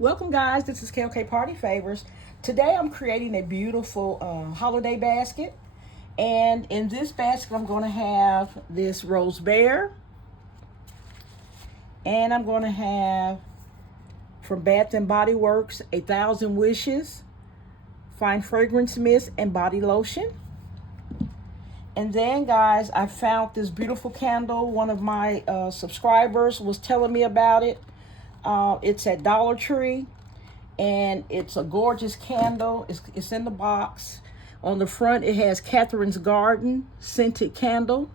Welcome guys, this is KLK Party Favors. Today I'm creating a beautiful holiday basket. And in this basket I'm going to have this rose bear. And I'm going to have from Bath and Body Works, 1,000 Wishes, Fine Fragrance Mist, and Body Lotion. And then guys, I found this beautiful candle. One of my subscribers was telling me about it. It's at Dollar Tree. And it's a gorgeous candle. It's in the box. On the front, it has Catherine's Garden scented candle.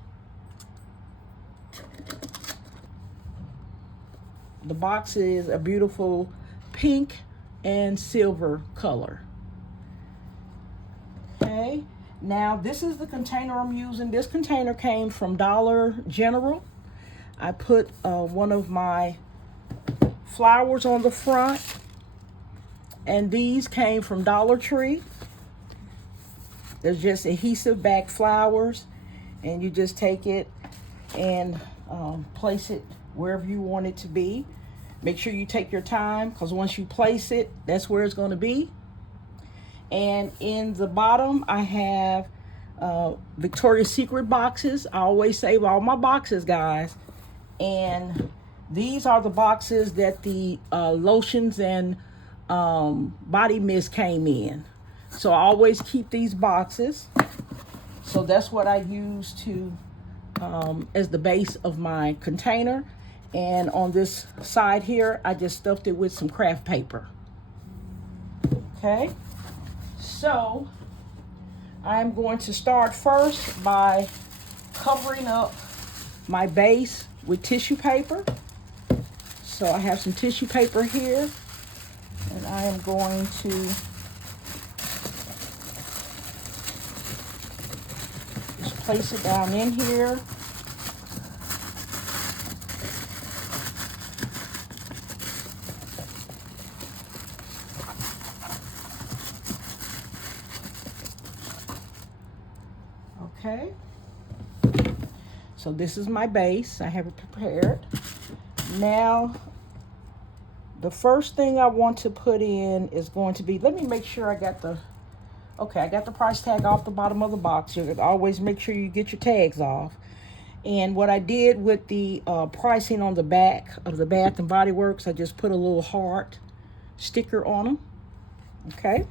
The box is a beautiful pink and silver color. Okay, now this is the container I'm using. This container came from Dollar General. I put one of my flowers on the front. And these came from Dollar Tree. There's just adhesive back flowers. And you just take it and place it wherever you want it to be. Make sure you take your time, because once you place it, that's where it's going to be. And in the bottom, I have Victoria's Secret boxes. I always save all my boxes, guys. And these are the boxes that the lotions and body mist came in. So I always keep these boxes. So that's what I use to as the base of my container. And on this side here, I just stuffed it with some craft paper. Okay, so I'm going to start first by covering up my base with tissue paper. So I have some tissue paper here. And I am going to just place it down in here. Okay. So this is my base. I have it prepared. Now, the first thing I want to put in is going to be, let me make sure I got the price tag off the bottom of the box. You always make sure you get your tags off. And what I did with the pricing on the back of the Bath and Body Works, I just put a little heart sticker on them. Okay.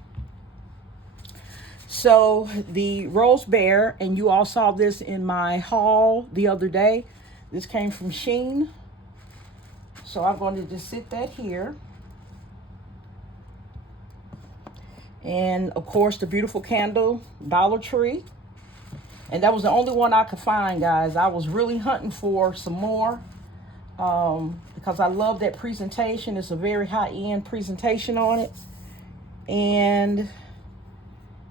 So the Rose Bear, and you all saw this in my haul the other day. This came from Shein. So I'm going to just sit that here. And of course, the beautiful candle, Dollar Tree. And that was the only one I could find, guys. I was really hunting for some more because I love that presentation. It's a very high-end presentation on it. And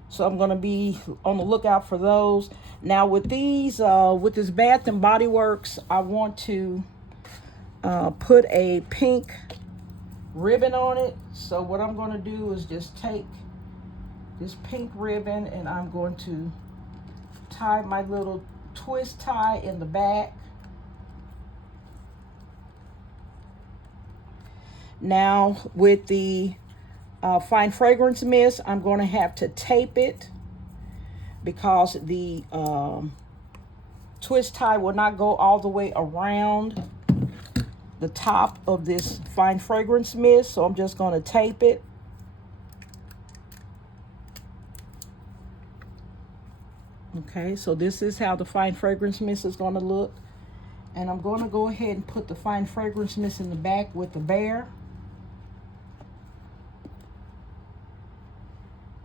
so I'm going to be on the lookout for those. Now with these, with this Bath and Body Works, I want to put a pink ribbon on it. So what I'm going to do is just take this pink ribbon and I'm going to tie my little twist tie in the back. Now with the Fine Fragrance Mist, I'm going to have to tape it because the twist tie will not go all the way around the top of this Fine Fragrance Mist, so I'm just going to tape it. Okay, so this is how the Fine Fragrance Mist is going to look. And I'm going to go ahead and put the Fine Fragrance Mist in the back with the bear.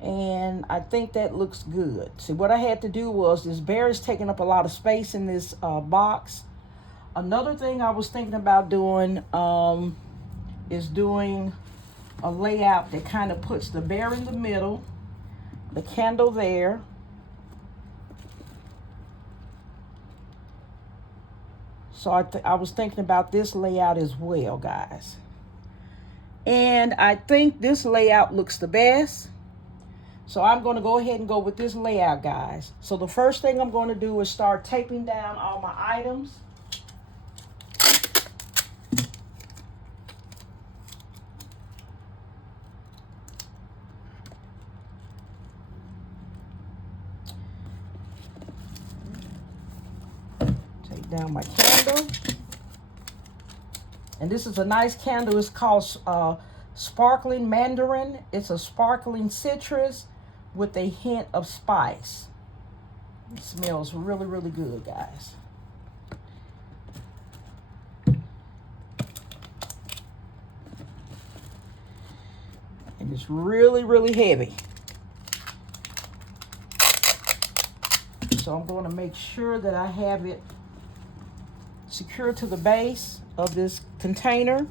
And I think that looks good. See, what I had to do was, this bear is taking up a lot of space in this box. Another thing I was thinking about doing is doing a layout that kind of puts the bear in the middle, the candle there, so I was thinking about this layout as well, guys. And I think this layout looks the best. So I'm going to go ahead and go with this layout, guys. So the first thing I'm going to do is start taping down all my items. Take down my candle. And this is a nice candle. It's called Sparkling Mandarin. It's a sparkling citrus with a hint of spice. It smells really, really good, guys. And it's really, really heavy. So I'm going to make sure that I have it secured to the base of this container.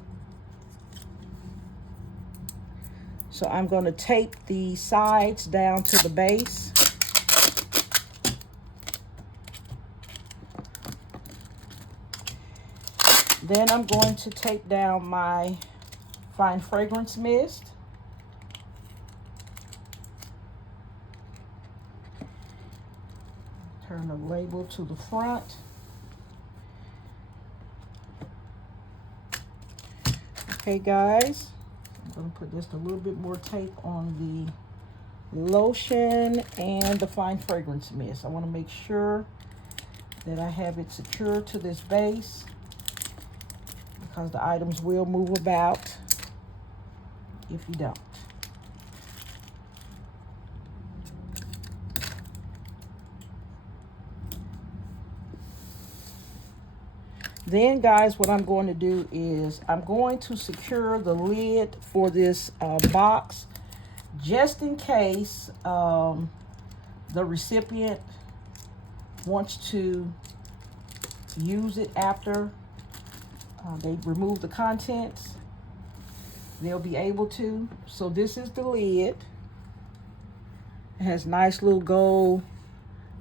So I'm going to tape the sides down to the base. Then I'm going to tape down my fine fragrance mist. Turn the label to the front. Okay, guys, I'm going to put just a little bit more tape on the lotion and the fine fragrance mist. I want to make sure that I have it secured to this base because the items will move about if you don't. Then, guys, what I'm going to do is I'm going to secure the lid for this box just in case the recipient wants to use it after they remove the contents. They'll be able to. So this is the lid. It has nice little gold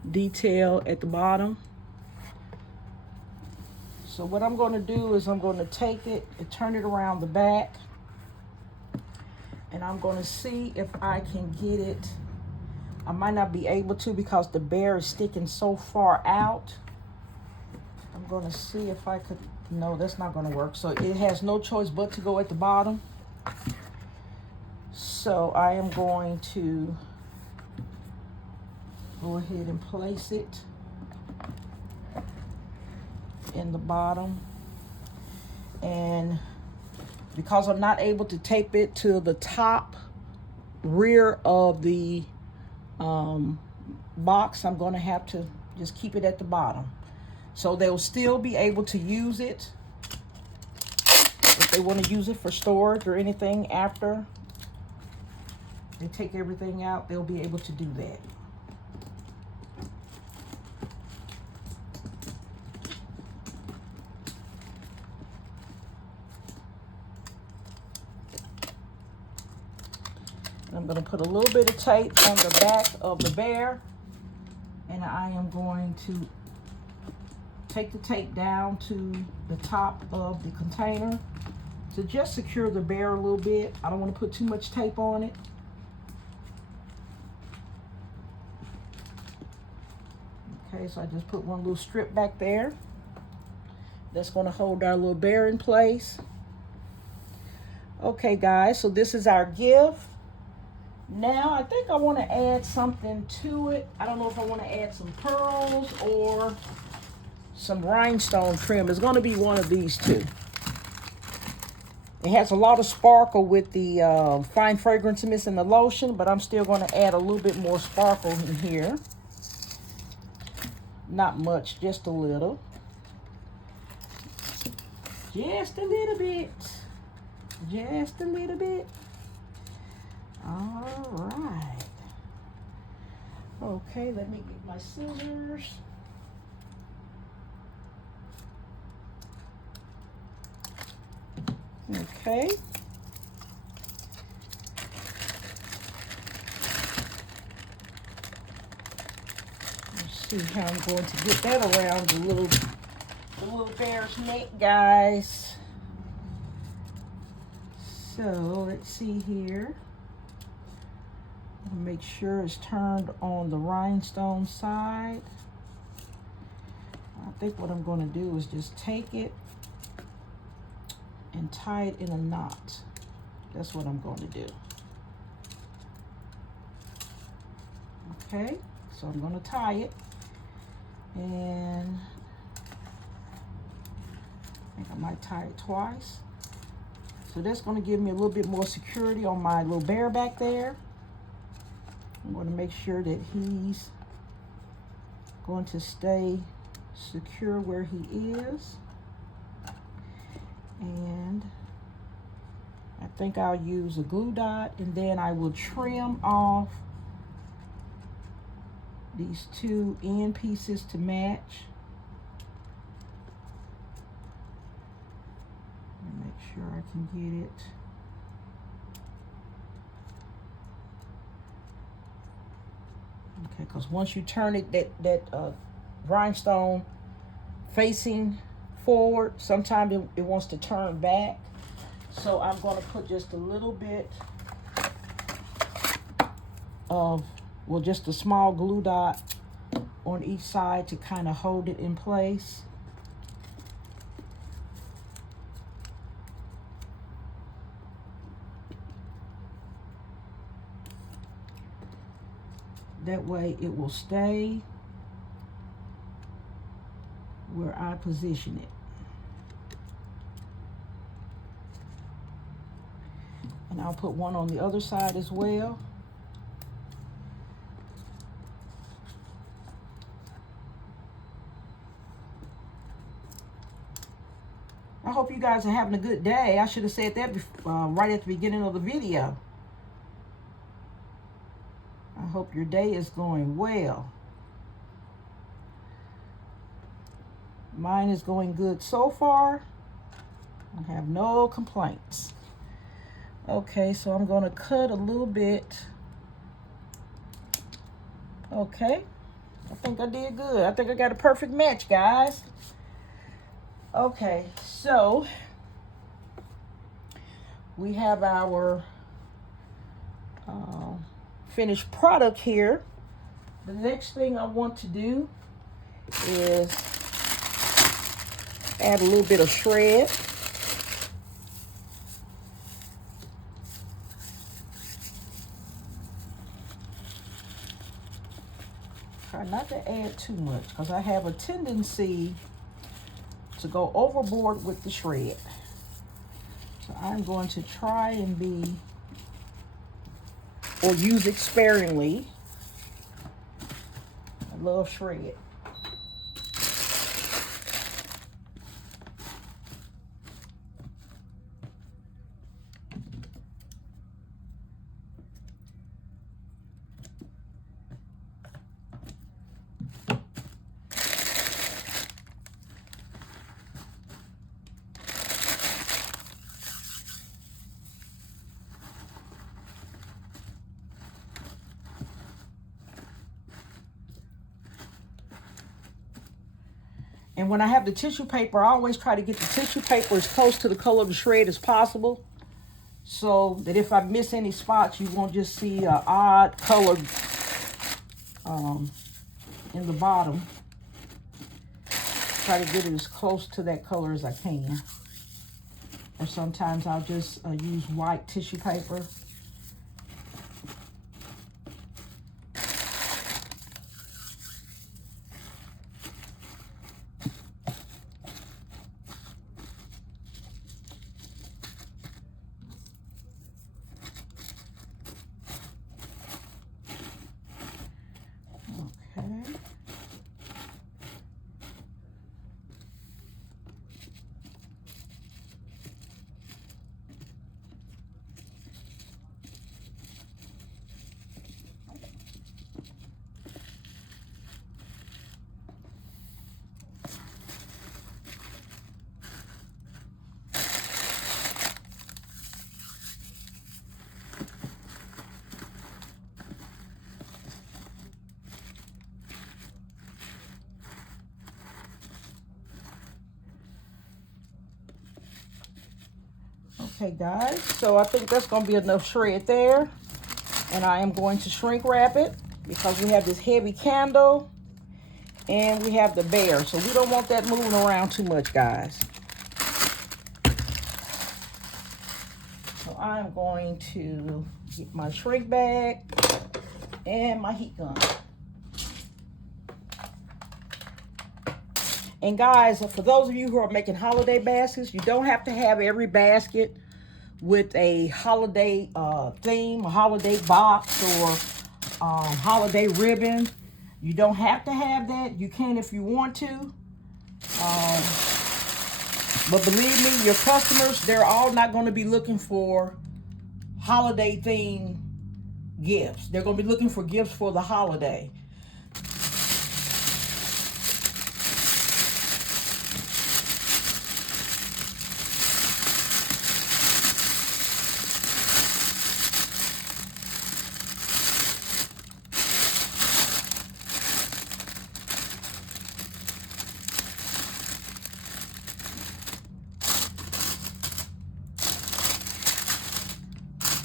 detail at the bottom. So what I'm going to do is I'm going to take it and turn it around the back. And I'm going to see if I can get it. I might not be able to because the bear is sticking so far out. I'm going to see if I could. No, that's not going to work. So it has no choice but to go at the bottom. So I am going to go ahead and place it in the bottom. And because I'm not able to tape it to the top rear of the box, I'm going to have to just keep it at the bottom. So they'll still be able to use it if they want to use it for storage or anything after they take everything out. They'll be able to do that. I'm going to put a little bit of tape on the back of the bear, and I am going to take the tape down to the top of the container to just secure the bear a little bit. I don't want to put too much tape on it. Okay, so I just put one little strip back there. That's going to hold our little bear in place. Okay, guys, so this is our gift. Now, I think I want to add something to it. I don't know if I want to add some pearls or some rhinestone trim. It's going to be one of these two. It has a lot of sparkle with the fine fragrance mist and the lotion, but I'm still going to add a little bit more sparkle in here. Not much, just a little. Just a little bit. Just a little bit. All right. Okay, let me get my scissors. Okay. Let's see how I'm going to get that around the little bear's neck, guys. So let's see here. Make sure it's turned on the rhinestone side. I think what I'm going to do is just take it and tie it in a knot. That's what I'm going to do. Okay, so I'm going to tie it, and I think I might tie it twice. So that's going to give me a little bit more security on my little bear back there. I'm going to make sure that he's going to stay secure where he is. And I think I'll use a glue dot, and then I will trim off these two end pieces to match. Make sure I can get it. Okay, because once you turn it, that rhinestone facing forward, sometimes it wants to turn back. So I'm going to put just a little bit of, well, just a small glue dot on each side to kind of hold it in place. That way it will stay where I position it. And I'll put one on the other side as well. I hope you guys are having a good day. I should have said that right at the beginning of the video. I hope your day is going well. Mine is going good so far. I have no complaints. Okay, so I'm going to cut a little bit. Okay, I think I did good. I think I got a perfect match, guys. Okay, so we have our finished product here. The next thing I want to do is add a little bit of shred. Try not to add too much because I have a tendency to go overboard with the shred. So I'm going to try and be, or use it sparingly. I love shred. And when I have the tissue paper, I always try to get the tissue paper as close to the color of the shred as possible, so that if I miss any spots, you won't just see an odd color in the bottom. Try to get it as close to that color as I can. Or sometimes I'll just use white tissue paper. Okay, guys, so I think that's going to be enough shred there. And I am going to shrink wrap it because we have this heavy candle and we have the bear. So we don't want that moving around too much, guys. So I'm going to get my shrink bag and my heat gun. And guys, for those of you who are making holiday baskets, you don't have to have every basket with a holiday theme, a holiday box, or holiday ribbon. You don't have to have that. You can if you want to. But believe me, your customers, they're all not going to be looking for holiday themed gifts. They're going to be looking for gifts for the holiday.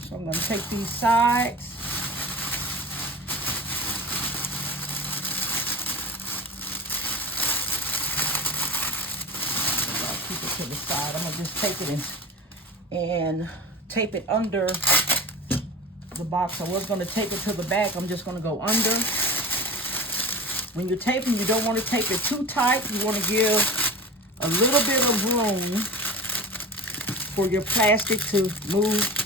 So I'm going to take these sides. I'll keep it to the side. I'm going to just take it and tape it under the box. I was going to tape it to the back. I'm just going to go under. When you're taping, you don't want to tape it too tight. You want to give a little bit of room for your plastic to move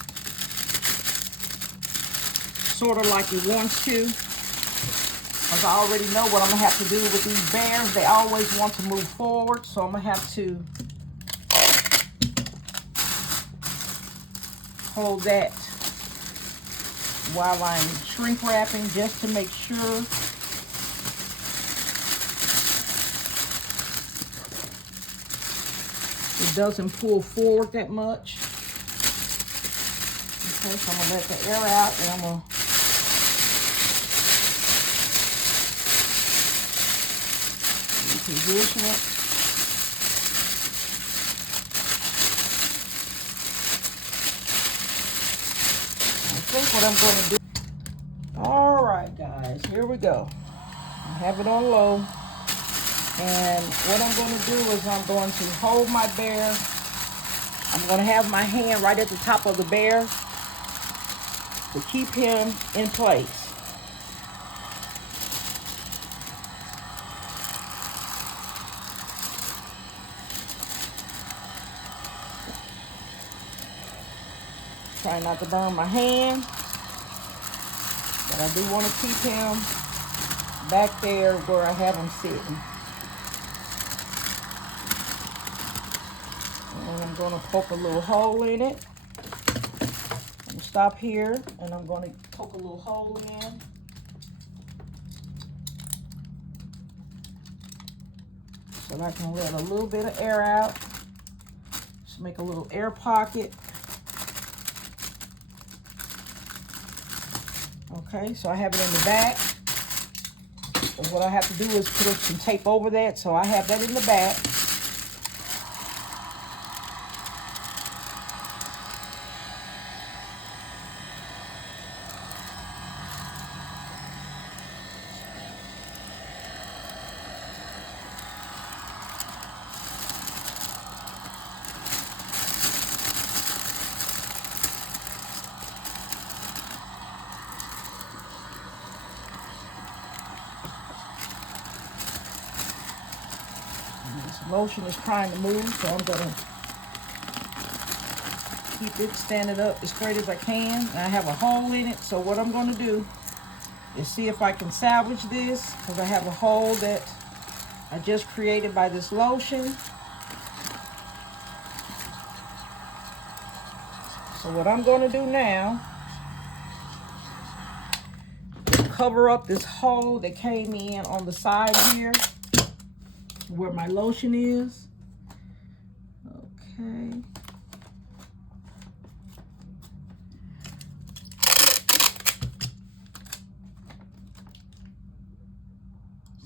sort of like it wants to. Because I already know what I'm going to have to do with these bears. They always want to move forward, so I'm going to have to hold that while I'm shrink wrapping, just to make sure it doesn't pull forward that much. Okay, so I'm going to let the air out, and I'm going to reposition it. I think what I'm going to do. All right, guys, here we go. I have it on low. And what I'm going to do is I'm going to hold my bear. I'm going to have my hand right at the top of the bear to keep him in place. Try not to burn my hand, but I do want to keep him back there where I have him sitting. And I'm going to poke a little hole in it. I'm going to stop here, and I'm going to poke a little hole in. So I can let a little bit of air out. Just make a little air pocket. Okay, so I have it in the back. And what I have to do is put some tape over that, so I have that in the back. Lotion is trying to move, so I'm going to keep it standing up as straight as I can. And I have a hole in it, so what I'm going to do is see if I can salvage this, because I have a hole that I just created by this lotion. So what I'm going to do now is cover up this hole that came in on the side here, where my lotion is. Okay.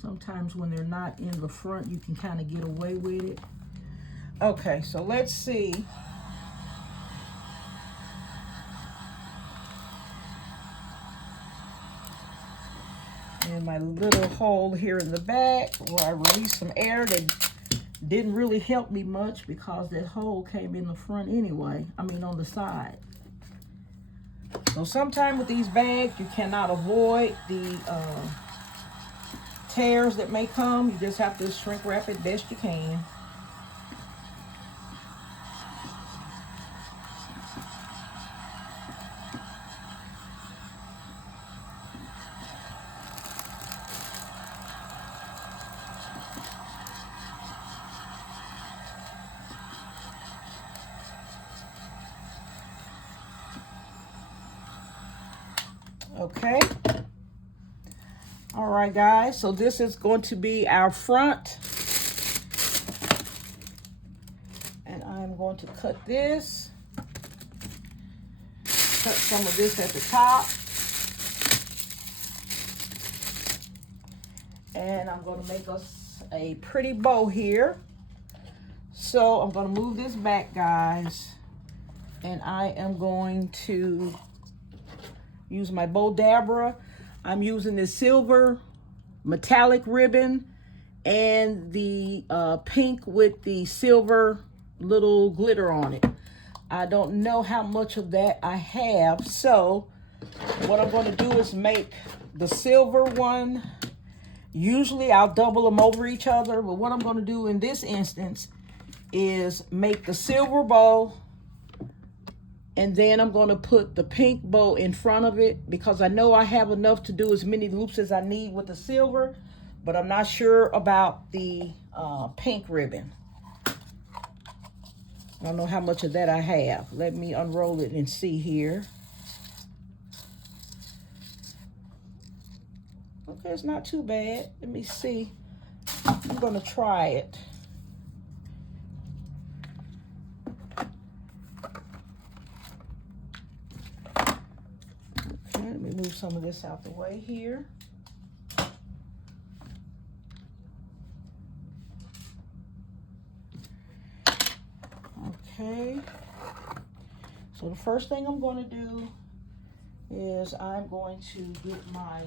Sometimes when they're not in the front, you can kind of get away with it. Okay, so let's see. And my little hole here in the back where I released some air that didn't really help me much because that hole came in the front anyway. I mean on the side. So sometimes with these bags you cannot avoid the tears that may come. You just have to shrink wrap it best you can. Okay. All right, guys. So this is going to be our front. And I'm going to cut this. Cut some of this at the top. And I'm going to make us a pretty bow here. So I'm going to move this back, guys. And I am going to use my bow dabber. I'm using this silver metallic ribbon and the pink with the silver little glitter on it. I don't know how much of that I have, so what I'm going to do is make the silver one. Usually I'll double them over each other, but what I'm going to do in this instance is make the silver bow, and then I'm going to put the pink bow in front of it because I know I have enough to do as many loops as I need with the silver, but I'm not sure about the pink ribbon. I don't know how much of that I have. Let me unroll it and see here. Okay, it's not too bad. Let me see. I'm going to try it. Okay, let me move some of this out the way here. Okay, so the first thing I'm going to do is I'm going to get my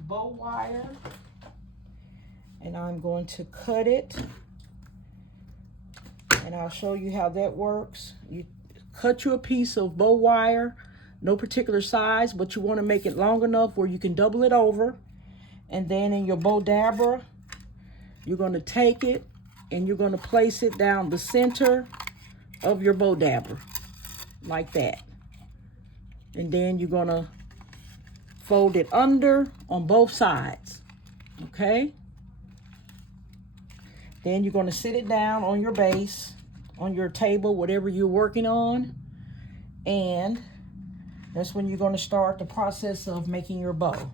bow wire and I'm going to cut it, and I'll show you how that works. You cut you a piece of bow wire, no particular size, but you want to make it long enough where you can double it over, and then in your bow dabber you're going to take it and you're going to place it down the center of your bow dabber like that, and then you're going to fold it under on both sides. Okay, then you're going to sit it down on your base, on your table, whatever you're working on, and that's when you're going to start the process of making your bow.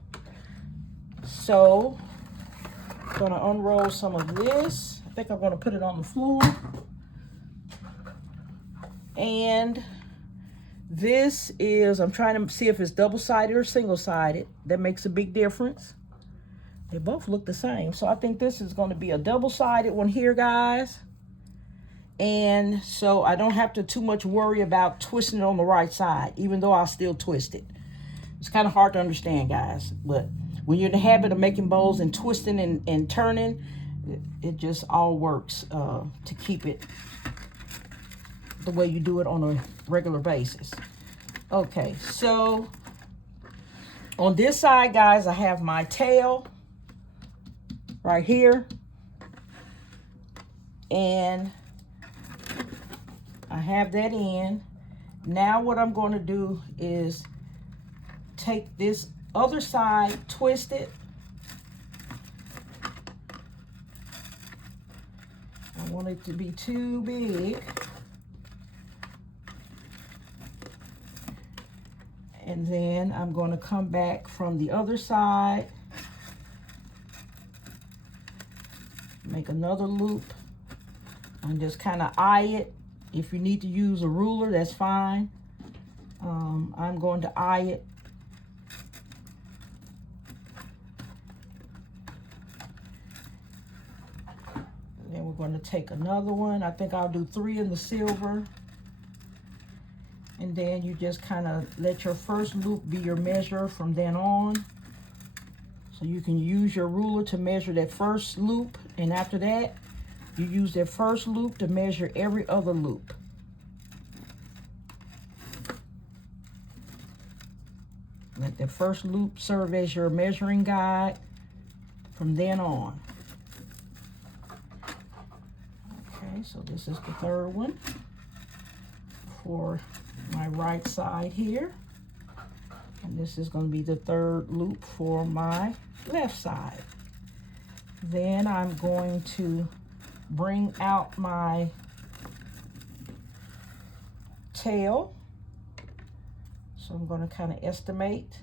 So I'm going to unroll some of this. I think I'm going to put it on the floor. And this is, I'm trying to see if it's double-sided or single-sided. That makes a big difference. They both look the same. So I think this is going to be a double-sided one here, guys. And so I don't have to too much worry about twisting it on the right side, even though I'll still twist it. It's kind of hard to understand, guys. But when you're in the habit of making bows and twisting and turning, it just all works to keep it the way you do it on a regular basis. Okay, so on this side, guys, I have my tail right here, and I have that in. Now what I'm going to do is take this other side, twist it. I don't want it to be too big. And then I'm going to come back from the other side, make another loop, and just kind of eye it. If you need to use a ruler, that's fine. I'm going to eye it. And then we're going to take another one. I think I'll do 3 in the silver. And then you just kind of let your first loop be your measure from then on. So you can use your ruler to measure that first loop. And after that, you use that first loop to measure every other loop. Let that first loop serve as your measuring guide from then on. Okay, so this is the third one for my right side here. And this is going to be the third loop for my left side. Then I'm going to bring out my tail. So I'm going to kind of estimate.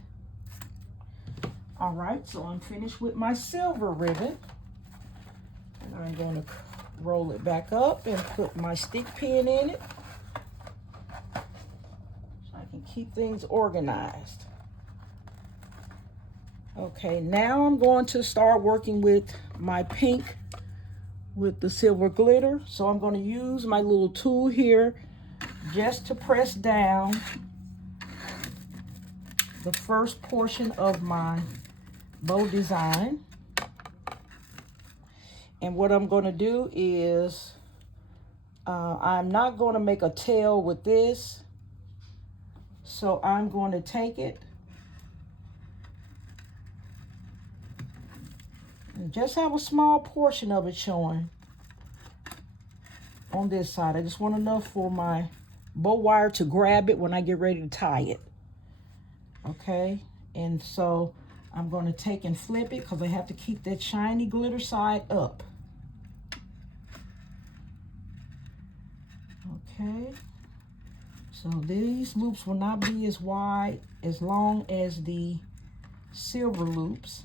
All right, so I'm finished with my silver ribbon. And I'm going to roll it back up and put my stick pin in it so I can keep things organized. Okay, now I'm going to start working with my pink with the silver glitter. So I'm going to use my little tool here just to press down the first portion of my bow design. And what I'm going to do is I'm not going to make a tail with this. So I'm going to take it and just have a small portion of it showing on this side. I just want enough for my bow wire to grab it when I get ready to tie it. Okay, and so I'm going to take and flip it because I have to keep that shiny glitter side up. Okay, so these loops will not be as wide, as long as the silver loops.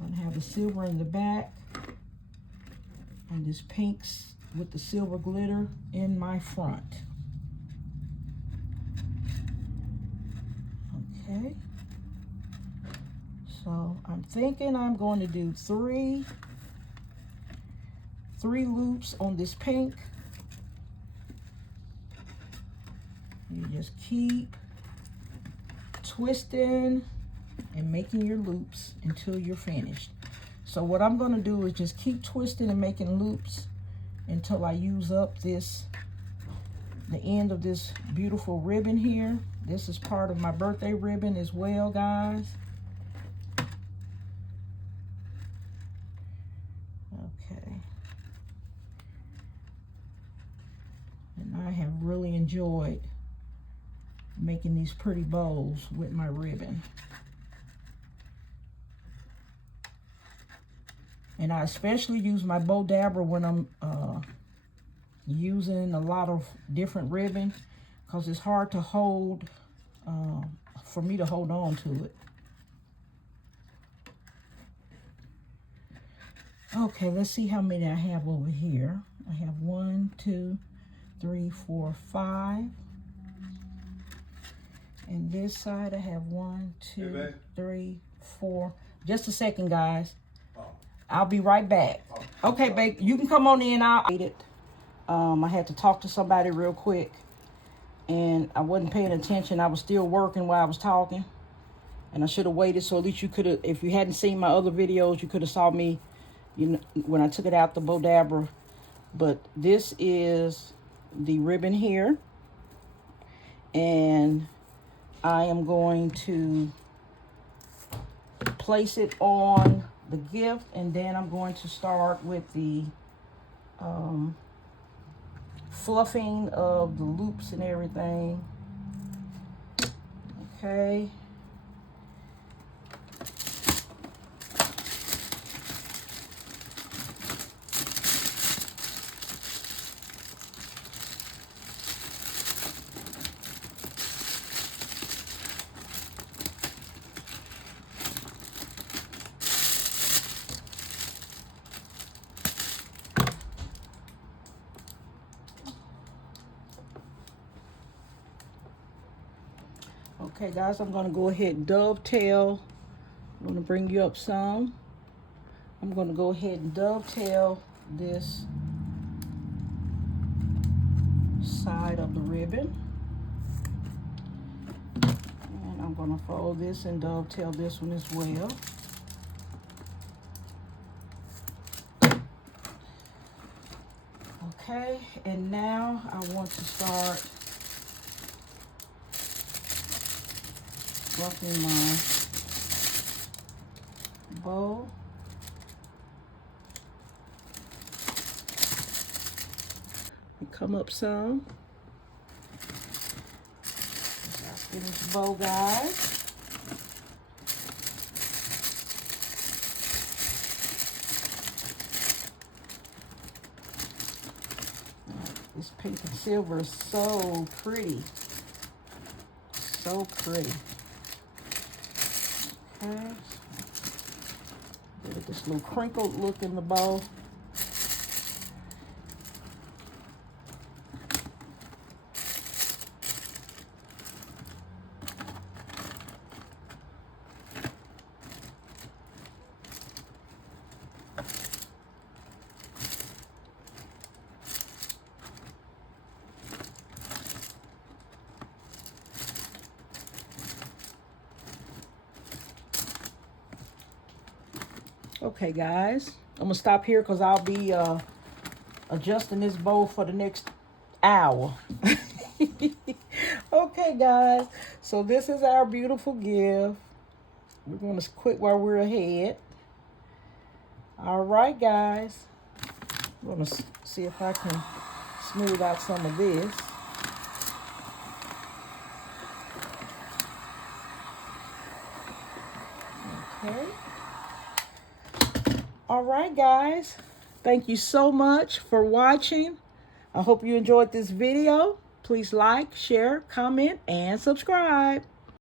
I'm going to have the silver in the back and this pinks with the silver glitter in my front. Okay. So I'm thinking I'm going to do three loops on this pink. You just keep twisting and making your loops until you're finished. So what I'm going to do is just keep twisting and making loops until I use up the end of this beautiful ribbon here. This is part of my birthday ribbon as well, guys. Okay. And I have really enjoyed making these pretty bows with my ribbon. And I especially use my bow dabber when I'm using a lot of different ribbon, because it's hard to hold, for me to hold on to it. Okay, let's see how many I have over here. I have 1, 2, 3, 4, 5. And this side I have 1, 2, 3, 4. Just a second, guys. I'll be right back. Okay, babe, you can come on in. I had to talk to somebody real quick, and I wasn't paying attention. I was still working while I was talking, and I should have waited, so at least you could have, if you hadn't seen my other videos, you could have saw me, you know, when I took it out the bow dabber. But this is the ribbon here, and I am going to place it on the gift, and then I'm going to start with the fluffing of the loops and everything. Okay. Okay, guys, I'm going to go ahead and dovetail. I'm going to bring you up some. I'm going to go ahead and dovetail this side of the ribbon. And I'm going to fold this and dovetail this one as well. Okay, and now I want to start Roughing my bow. Come up some. Finished bow, guys. This pink and silver is so pretty. So pretty. Okay. Look at this little crinkled look in the bow. Okay, guys, I'm gonna stop here because I'll be adjusting this bow for the next hour. Okay, guys, so this is our beautiful gift. We're gonna quit while we're ahead. All right, guys, I'm gonna see if I can smooth out some of this. Okay. All right, guys, thank you so much for watching. I hope you enjoyed this video. Please like, share, comment, and subscribe.